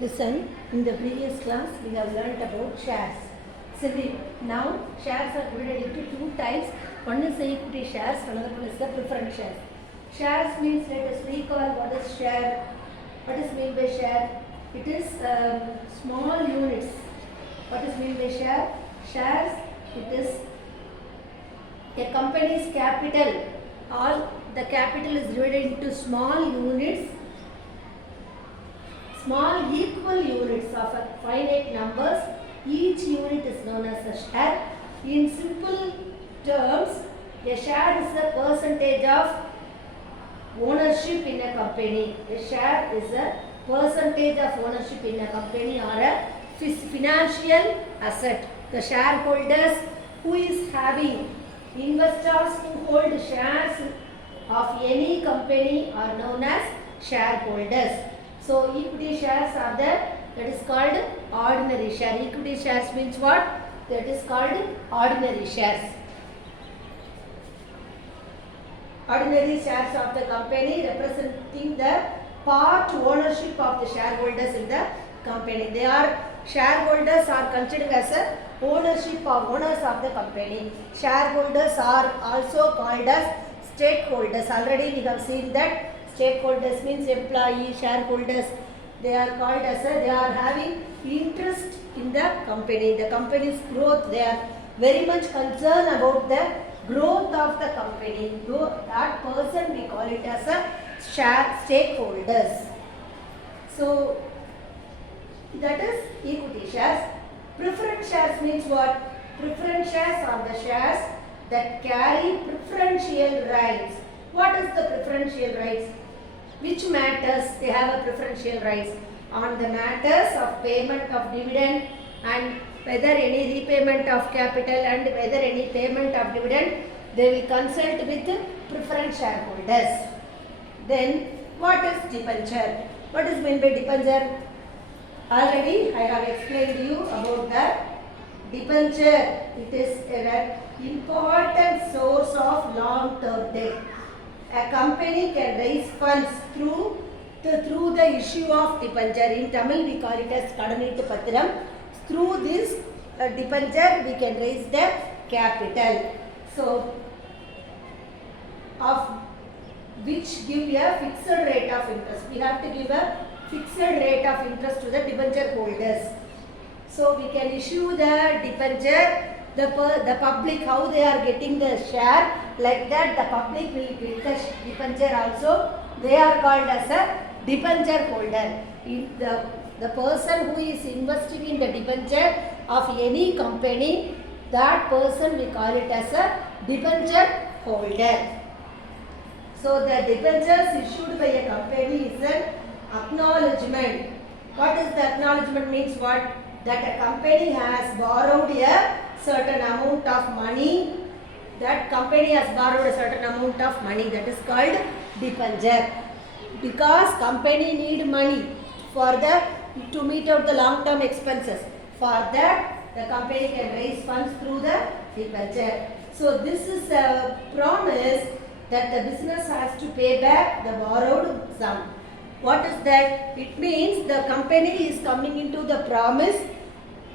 Listen, in the previous class we have learnt about shares. So now shares are divided into two types. One is the equity shares, another one is the preference shares. Shares means, let us recall what is share. What is meant by share? It is small units. What is meant by share? Shares, it is a company's capital. All the capital is divided into small units, small equal units of a finite numbers. Each unit is known as a share. In simple terms, a share is the percentage of ownership in a company. A share is a percentage of ownership in a company or a financial asset. The shareholders who is having investors who hold shares of any company are known as shareholders. So equity shares are that is called ordinary share. Equity shares means what? That is called ordinary shares. Ordinary shares of the company representing the part ownership of the shareholders in the company. They are shareholders are considered as a ownership of owners of the company. Shareholders are also called as stakeholders. Already we have seen that stakeholders means employees, shareholders. They are called as they are having interest in the company. The company's growth. They are very much concerned about the growth of the company. That person we call it as a stakeholders. So that is equity shares. Preference shares means what? Preference shares are the shares that carry preferential rights. What is the preferential rights? Which matters they have a preferential rights? On the matters of payment of dividend and whether any repayment of capital and whether any payment of dividend, they will consult with preference shareholders. Then what is debenture? What is meant by debenture? Already I have explained to you about the debenture. It is an important source of long-term debt. A company can raise funds through the issue of debenture. In Tamil we call it as Kadanittu Pathiram. Through this debenture we can raise the capital. So of which give a fixed rate of interest. We have to give a fixed rate of interest to the debenture holders. So we can issue the debenture. The public, how they are getting the share, like that the public will get the debenture also. They are called as a debenture holder. The person who is investing in the debenture of any company, that person we call it as a debenture holder. So the debentures issued by a company is an acknowledgement. What is the acknowledgement means? What? That a company has borrowed a certain amount of money. That company has borrowed a certain amount of money. That is called debenture. Because company need money to meet out the long-term expenses. For that, the company can raise funds through the debenture. So this is a promise that the business has to pay back the borrowed sum. What is that? It means the company is coming into the promise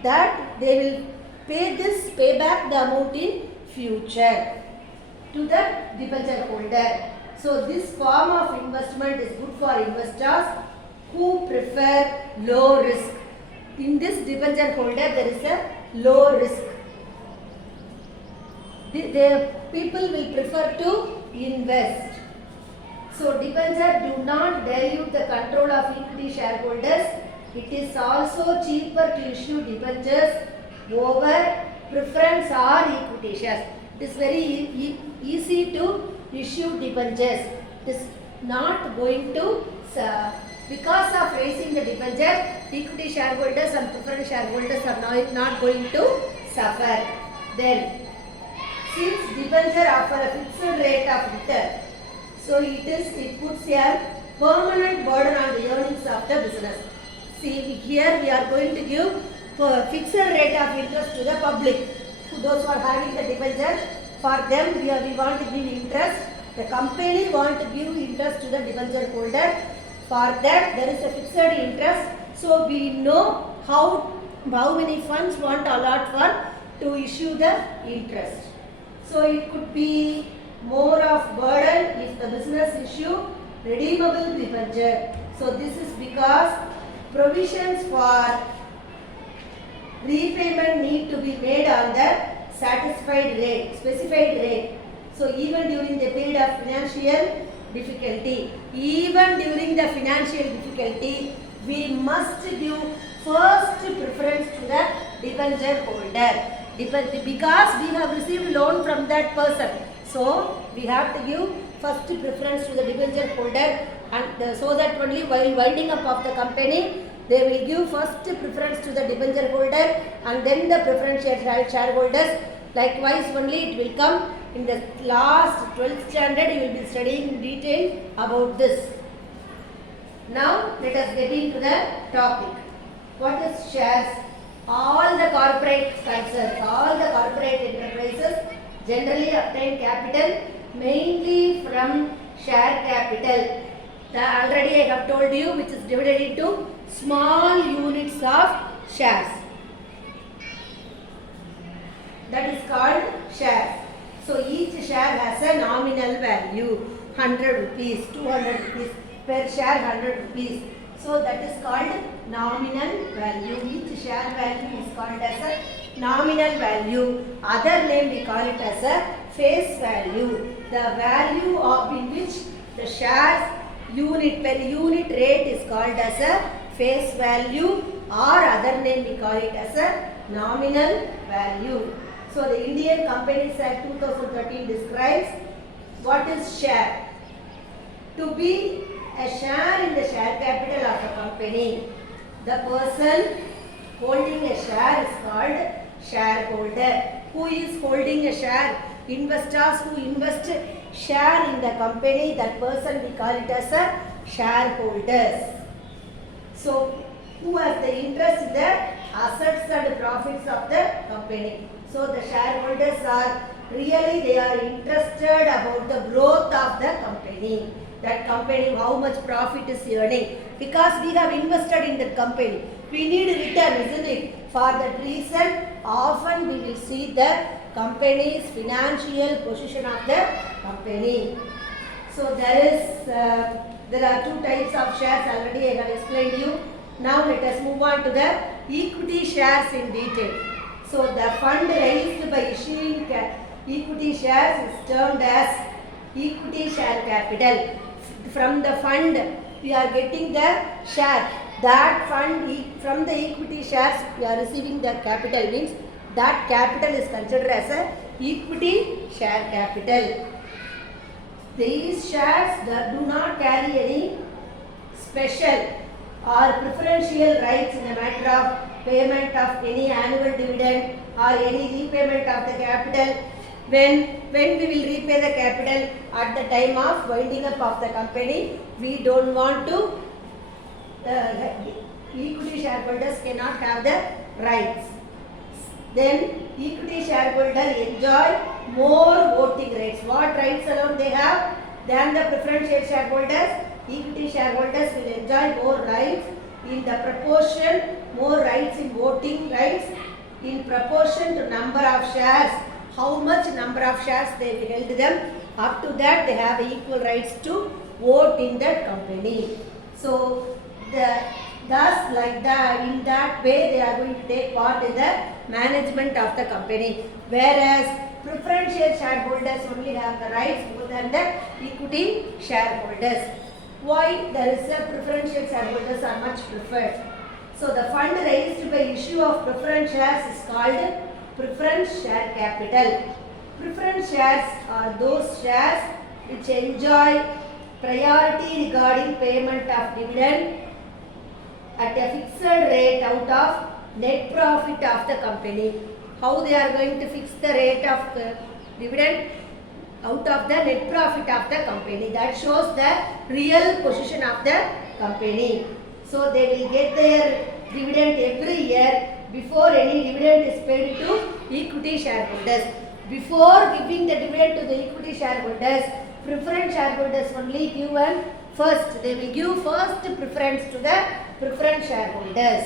that they will pay back the amount in future to the debenture holder. So this form of investment is good for investors who prefer low risk. In this debenture holder there is a low risk. The people will prefer to invest. So debenture do not dilute the control of equity shareholders. It is also cheaper to issue debentures over preference or equity shares. It is very easy to issue debentures. It is not going to because of raising the debenture, equity shareholders and preference shareholders are not going to suffer. Then since debenture offer a fixed rate of return, so it puts a permanent burden on the earnings of the business. See, here we are going to give fixed rate of interest to the public. Those who are having the debenture, for them we want to give interest. The company want to give interest to the debenture holder. For that there is a fixed interest. So we know how many funds want to allot for to issue the interest. So it could be more of burden if the business issue redeemable debenture. So this is because provisions for repayment need to be made on the specified rate. So even during the period of financial difficulty, we must give first preference to the debenture holder. Because we have received loan from that person, so we have to give first preference to the debenture holder, and so that only while winding up of the company, they will give first preference to the debenture holder and then the preferential shareholders. Likewise only it will come in the last 12th standard. You will be studying in detail about this. Now let us get into the topic. What is shares? All the corporate concerns, all the corporate enterprises generally obtain capital mainly from share capital. Already I have told you, which is divided into small units of shares. That is called shares. So each share has a nominal value, 100 rupees, 200 rupees, per share 100 rupees. So that is called nominal value. Each share value is called as a nominal value. Other name we call it as a face value. The value of in which the shares unit per unit rate is called as a face value, or other name we call it as a nominal value. So the Indian Companies Act 2013 describes what is share. To be a share in the share capital of a company, the person holding a share is called shareholder. Who is holding a share? Investors who invest share in the company, that person we call it as a shareholders. So who has the interest in the assets and profits of the company. So the shareholders are really, they are interested about the growth of the company. That company, how much profit is earning. Because we have invested in that company, we need return, isn't it? For that reason, often we will see the company's financial position of the company. So there are two types of shares, already I have explained you. Now let us move on to the equity shares in detail. So the fund raised by issuing equity shares is termed as equity share capital. From the fund we are getting the share. That fund, from the equity shares we are receiving the capital, means that capital is considered as a equity share capital. These shares that do not carry any special or preferential rights in the matter of payment of any annual dividend or any repayment of the capital. When we will repay the capital at the time of winding up of the company, we don't want to, equity shareholders cannot have the rights. Then equity shareholders enjoy more voting rights. What rights alone they have than the preferential shareholders? Equity shareholders will enjoy more rights in the proportion, more rights in voting rights in proportion to number of shares. How much number of shares they held them, up to that they have equal rights to vote in that company. So thus like that, in that way they are going to take part in the management of the company, whereas preferential shareholders only have the rights more than the equity shareholders. Why? There is a preferential shareholders are much preferred. So the fund raised by issue of preference shares is called preference share capital. Preference shares are those shares which enjoy priority regarding payment of dividend at a fixed rate out of net profit of the company. How they are going to fix the rate of dividend? Out of the net profit of the company. That shows the real position of the company. So they will get their dividend every year before any dividend is paid to equity shareholders. Before giving the dividend to the equity shareholders, preference shareholders only give first. They will give first preference to the preference shareholders.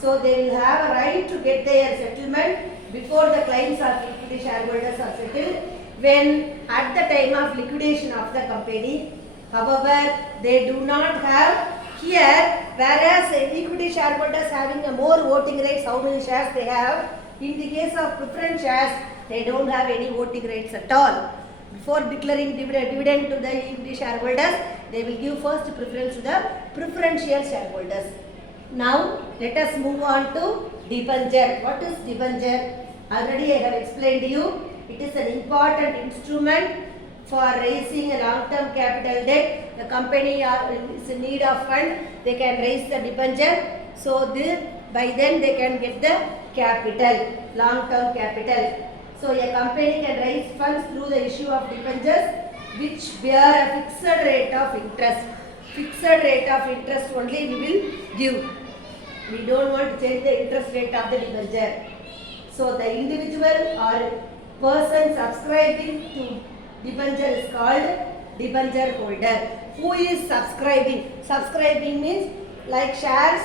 So they will have a right to get their settlement before the claims of equity shareholders are settled when at the time of liquidation of the company. However, they do not have here, whereas equity shareholders having a more voting rights, how many shares they have. In the case of preference shares, they don't have any voting rights at all. Before declaring dividend to the equity shareholders, they will give first preference to the preferential shareholders. Now, let us move on to debenture. What is debenture? Already I have explained to you. It is an important instrument for raising a long-term capital debt. The company is in need of fund. They can raise the debenture. So, by then they can get the capital, long-term capital. So, a company can raise funds through the issue of debentures which bear a fixed rate of interest. Fixed rate of interest only we will give. We don't want to change the interest rate of the debenture. So, the individual or person subscribing to debenture is called debenture holder. Who is subscribing? Subscribing means like shares,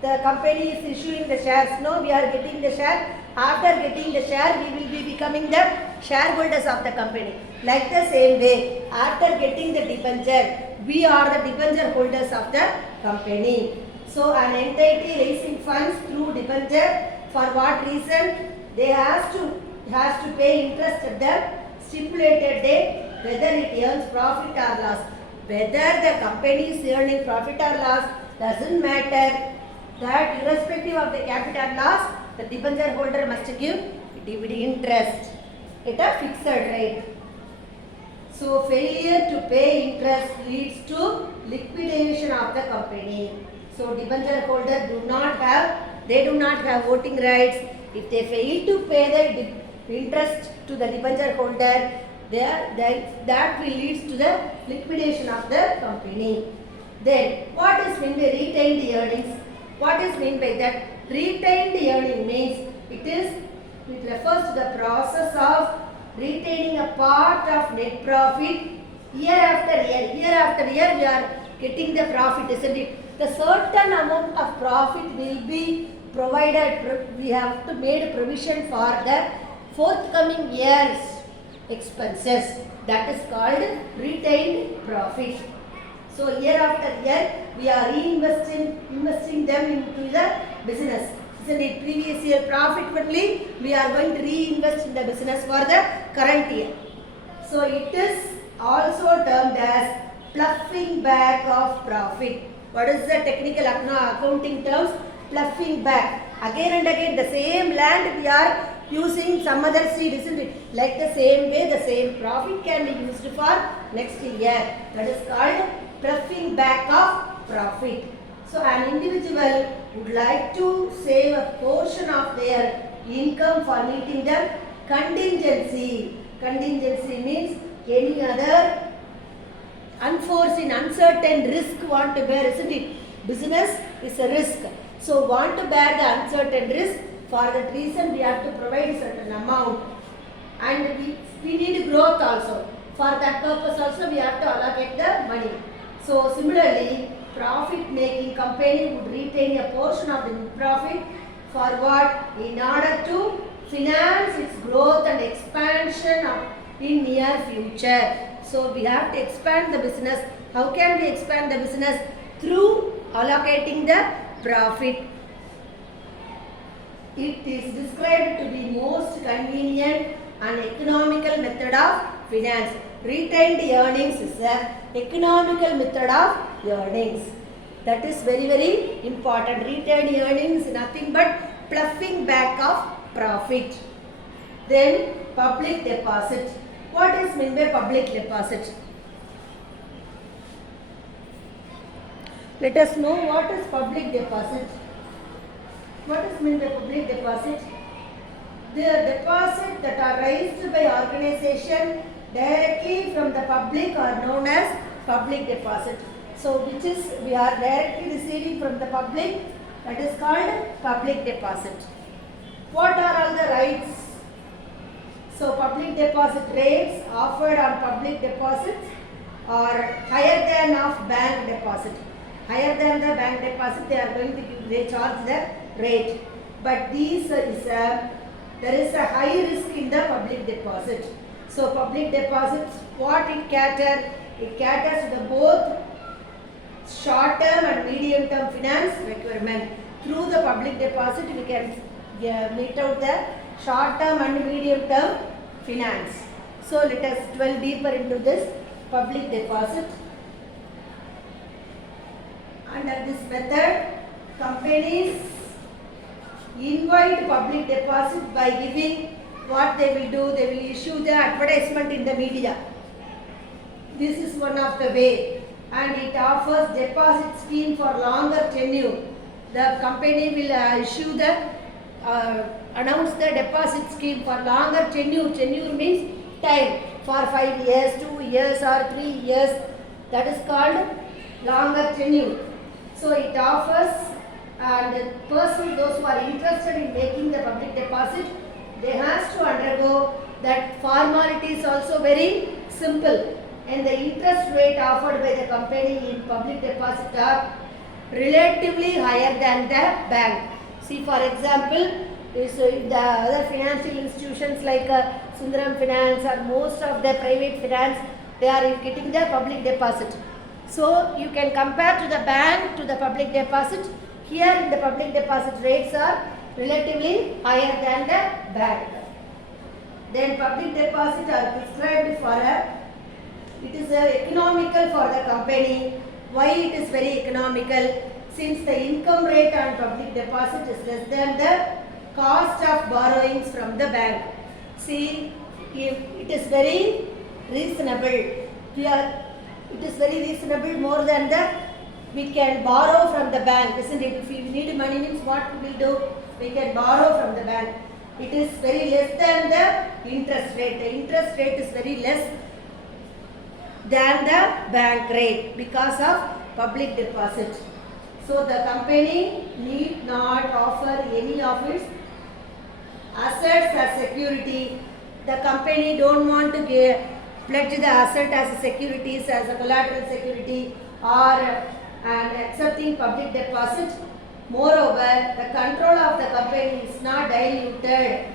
the company is issuing the shares. No, we are getting the share. After getting the share, we will be becoming the shareholders of the company. Like the same way, after getting the debenture, we are the debenture holders of the company. So, an entity raising funds through debenture, for what reason? They has to pay interest at the stipulated date, whether it earns profit or loss. Whether the company is earning profit or loss doesn't matter. That irrespective of the capital loss, the debenture holder must give dividend interest at a fixed rate. So, failure to pay interest leads to liquidation of the company. So, debenture holder do not have voting rights. If they fail to pay the interest to the debenture holder, that will lead to the liquidation of the company. Then, what is meant by retained earnings? What is meant by that? Retained earning means it refers to the process of retaining a part of net profit year after year. Year after year we are getting the profit, isn't it? The certain amount of profit will be provided. We have to make provision for the forthcoming year's expenses. That is called retained profit. So year after year we are investing them into the business. Isn't it? Previous year profit only we are going to reinvest in the business for the current year. So it is also termed as pluffing back of profit. What is the technical accounting terms? Pluffing back. Again and again the same land we are using some other seed, isn't it? Like the same way the same profit can be used for next year. That is called pluffing back of profit. So an individual would like to save a portion of their income for meeting the contingency. Contingency means any other unforeseen, uncertain risk want to bear, isn't it? Business is a risk. So want to bear the uncertain risk. For that reason we have to provide a certain amount. And we need growth also. For that purpose also we have to allocate the money. So similarly, profit making company would retain a portion of the profit for what? In order to finance its growth and expansion in near future. So we have to expand the business. How can we expand the business? Through allocating the profit. It is described to be most convenient and economical method of finance. Retained earnings is the economical method of earnings. That is very, very important. Retained earnings is nothing but pluffing back of profit. Then public deposit. What is meant by public deposit? Let us know what is public deposit. What is meant by public deposit? The deposit that are raised by organization directly from the public are known as public deposit. So which is we are directly receiving from the public, that is called public deposit. What are all the rights? So public deposit rates offered on public deposits are higher than of bank deposit. higher than the bank deposit, they are going to give, they charge the rate. But there is a high risk in the public deposit. So public deposits, what it caters? It caters to the both short term and medium term finance requirement. Through the public deposit, we can meet out the short term and medium term finance. So let us dwell deeper into this public deposit. Under this method, companies invite public deposit by giving what they will do. They will issue the advertisement in the media. This is one of the way, and it offers deposit scheme for longer tenure. The company will issue the announce the deposit scheme for longer tenure. Tenure means time, for 5 years, 2 years or 3 years. That is called longer tenure. So it offers, and the person, those who are interested in making the public deposit, they have to undergo that formality is also very simple, and the interest rate offered by the company in public deposit are relatively higher than the bank. See, for example, the other financial institutions like Sundaram Finance or most of the private finance, they are getting the public deposit. So you can compare to the bank to the public deposit. Here the public deposit rates are relatively higher than the bank. Then public deposit are prescribed for it is economical for the company. Why it is very economical? Since the income rate on public deposit is less than the cost of borrowings from the bank. See, if it is very reasonable. It is very reasonable, more than the we can borrow from the bank, isn't it? If we need money, means what we will do? We can borrow from the bank. It is very less than the interest rate. The interest rate is very less than the bank rate because of public deposit. So the company need not offer any of its assets as security. The company don't want to pledge the asset as a securities, as a collateral security, or and accepting public deposit. Moreover, the control of the company is not diluted,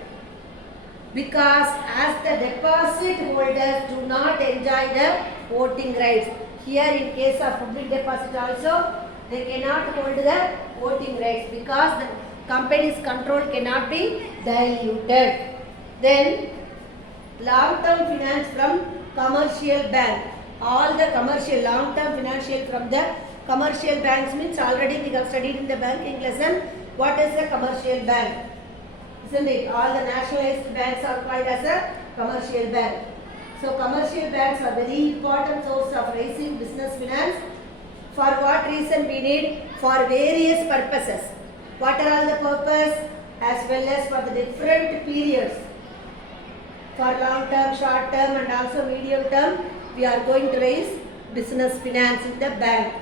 because as the deposit holders do not enjoy the voting rights. Here in case of public deposit also, they cannot hold the voting rights because the company's control cannot be diluted. Then long-term finance from commercial bank. All the commercial long-term financial from the commercial banks means already we have studied in the banking lesson what is a commercial bank, isn't it? All the nationalized banks are called as a commercial bank. So commercial banks are very important source of raising business finance. For what reason we need? For various purposes. What are all the purpose? As well as for the different periods. For long term, short term and also medium term, we are going to raise business finance in the bank.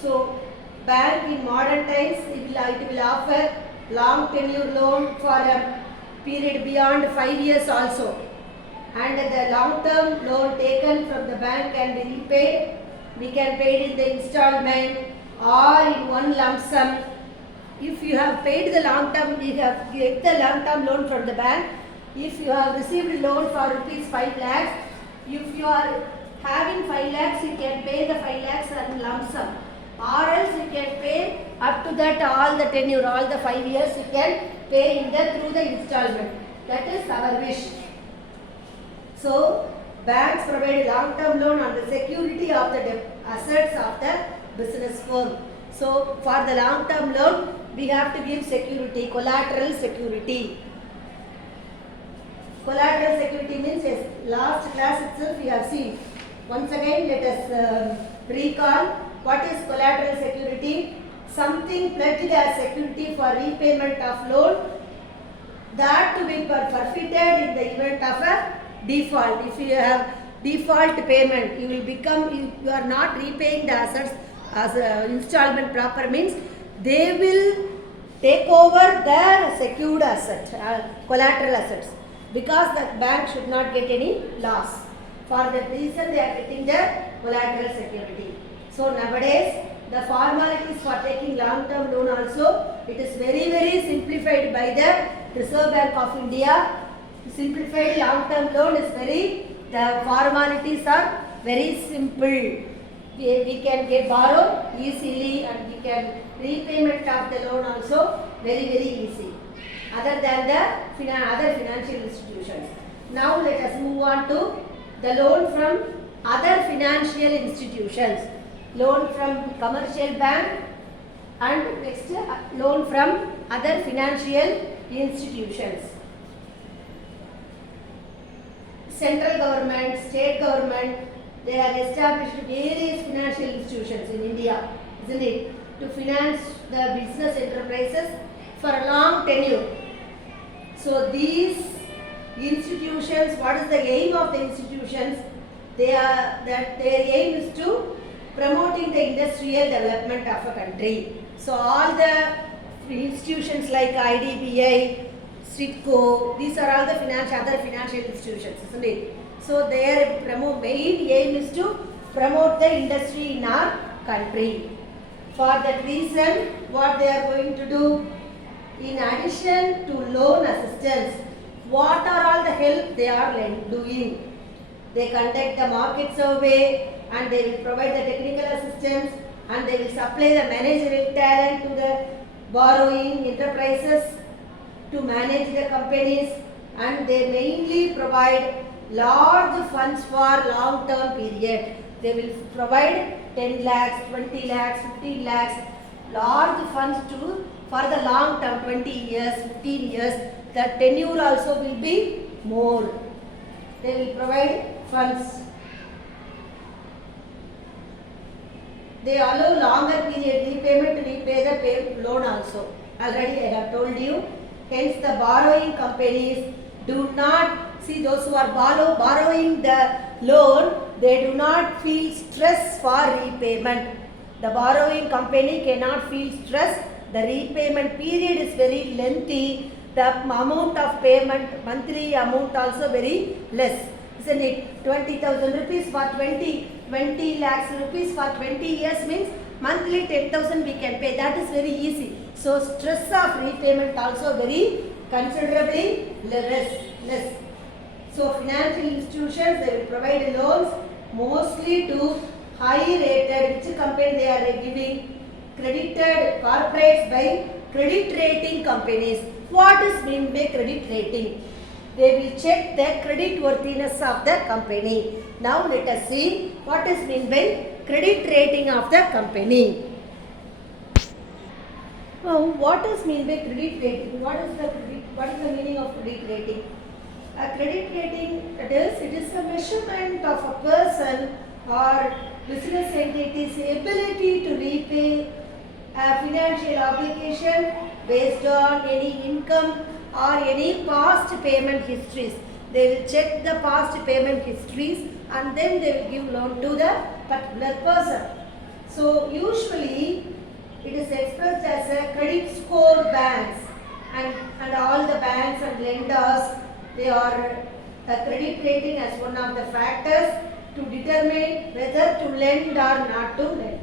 So bank in modern times, it will offer long tenure loan for a period beyond 5 years also. And the long term loan taken from the bank can be repaid. We can pay it in the installment or in one lump sum. If you have paid the long term, you have get the long term loan from the bank. If you have received loan for rupees 5 lakhs, if you are having 5 lakhs, you can pay the 5 lakhs in lump sum. Or else you can pay up to that all the tenure, all the 5 years you can pay in through the installment. That is our wish. So banks provide long term loan on the security of the assets of the business firm. So for the long term loan, we have to give security, collateral security. Collateral security means, yes, last class itself we have seen. Once again, let us recall what is collateral security. Something pledged as security for repayment of loan, that to be forfeited in the event of a default. If you have default payment, you will become, you are not repaying the assets as installment proper, means they will take over the secured asset, collateral assets, because the bank should not get any loss. For that reason, they are getting the collateral security. So nowadays the formalities for taking long-term loan also, it is very simplified by the Reserve Bank of India. Simplified long-term loan is the formalities are very simple. We can get borrow easily and we can repayment of the loan also very easy. Other than the other financial institutions. Now let us move on to the loan from other financial institutions. Loan from commercial bank and next loan from other financial institutions. Central government, state government, they have established various financial institutions in India, isn't it, to finance the business enterprises for a long tenure. So these institutions, what is the aim of the institutions? Their aim is to promoting the industrial development of a country. So all the institutions like IDBI, SIDCO, these are all the other financial institutions, isn't it? So their main aim is to promote the industry in our country. For that reason, what they are going to do, in addition to loan assistance, what are all the help they are doing? They conduct the market survey and they will provide the technical assistance and they will supply the managerial talent to the borrowing enterprises to manage the companies, and they mainly provide large funds for long-term period. They will provide 10 lakhs, 20 lakhs, 15 lakhs, large funds for the long term, 20 years, 15 years. The tenure also will be more. They will provide funds. They allow longer period repayment to repay the loan also. Already I have told you. Hence the borrowing companies do not, see those who are borrowing the loan, they do not feel stress for repayment. The borrowing company cannot feel stress. The repayment period is very lengthy. The amount of payment, monthly amount also very less. Isn't it? 20,000 rupees for 20 lakhs rupees for 20 years means monthly 10,000 we can pay. That is very easy. So stress of repayment also very considerably less. So financial institutions, they will provide loans mostly to high rated, which company they are giving, credited corporates by credit rating companies. What is meant by credit rating? They will check the credit worthiness of the company. Now let us see what is meant by credit rating of the company. Now, what is meant by credit rating? What is the meaning of credit rating? A credit rating, it is a measurement of a person or business entity's ability to repay a financial obligation based on any income or any past payment histories. They will check the past payment histories and then they will give loan to the particular person. So usually it is expressed as a credit score banks, and all the banks and lenders, they are a credit rating as one of the factors to determine whether to lend or not to lend.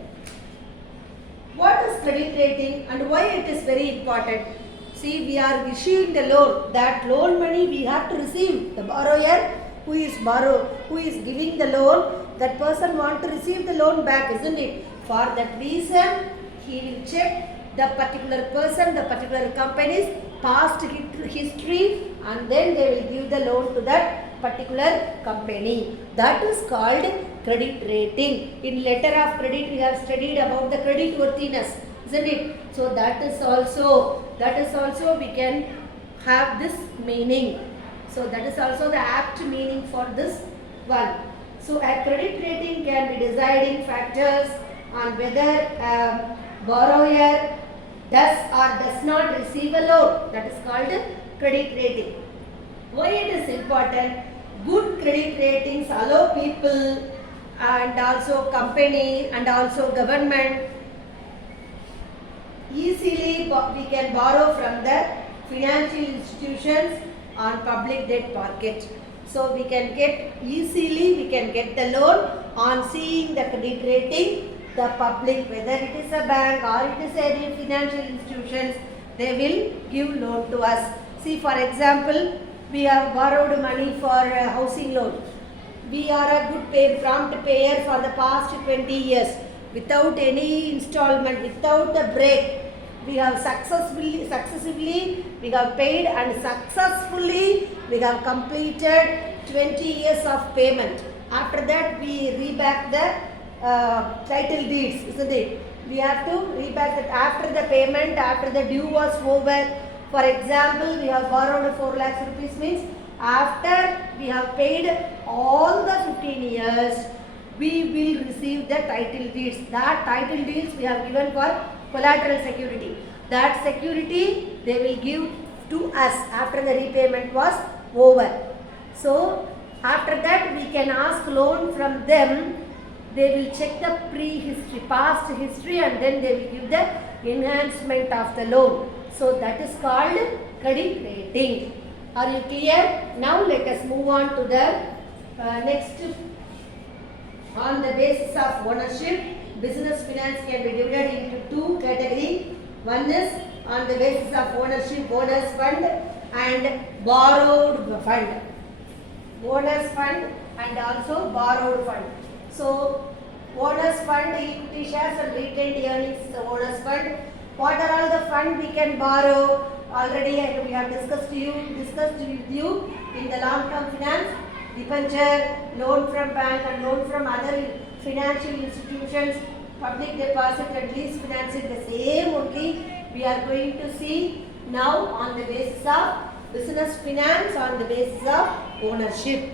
What is credit rating and why it is very important? See, we are issuing the loan. That loan money we have to receive. The borrower who is giving the loan, that person want to receive the loan back, isn't it? For that reason, he will check the particular person, the particular company's past history, and then they will give the loan to that particular company. That is called credit rating. In letter of credit, we have studied about the credit worthiness, isn't it? So that is also we can have this meaning. So that is also the apt meaning for this one. So a credit rating can be deciding factors on whether borrower does or does not receive a loan. That is called credit rating. Why it is important? Good credit ratings allow people and also company and also government easily we can borrow from the financial institutions on public debt market. So we can get the loan on seeing the credit rating the public, whether it is a bank or it is any financial institutions, they will give loan to us. See, for example, we have borrowed money for a housing loan. We are a good prompt payer for the past 20 years without any installment, without a break. We have successively we have paid and successfully we have completed 20 years of payment. After that, we reback the title deeds, isn't it? We have to reback that after the payment, after the due was over. For example, we have borrowed 4 lakhs rupees means after we have paid all the 15 years, we will receive the title deeds. That title deeds we have given for collateral security. That security they will give to us after the repayment was over. So, after that we can ask loan from them. They will check the pre-history, past history, and then they will give the enhancement of the loan. So, that is called credit rating. Are you clear? Now, let us move on to the next. On the basis of ownership, business finance can be divided into 2 categories. One is on the basis of ownership, owner's fund and borrowed fund. Owner's fund and also borrowed fund. So, owner's fund, equity shares and retained earnings is the owner's fund. What are all the fund we can borrow? Already we have discussed with you in the long-term finance, debenture, loan from bank and loan from other financial institutions, public deposit and lease financing, the same only we are going to see now on the basis of business finance, on the basis of ownership.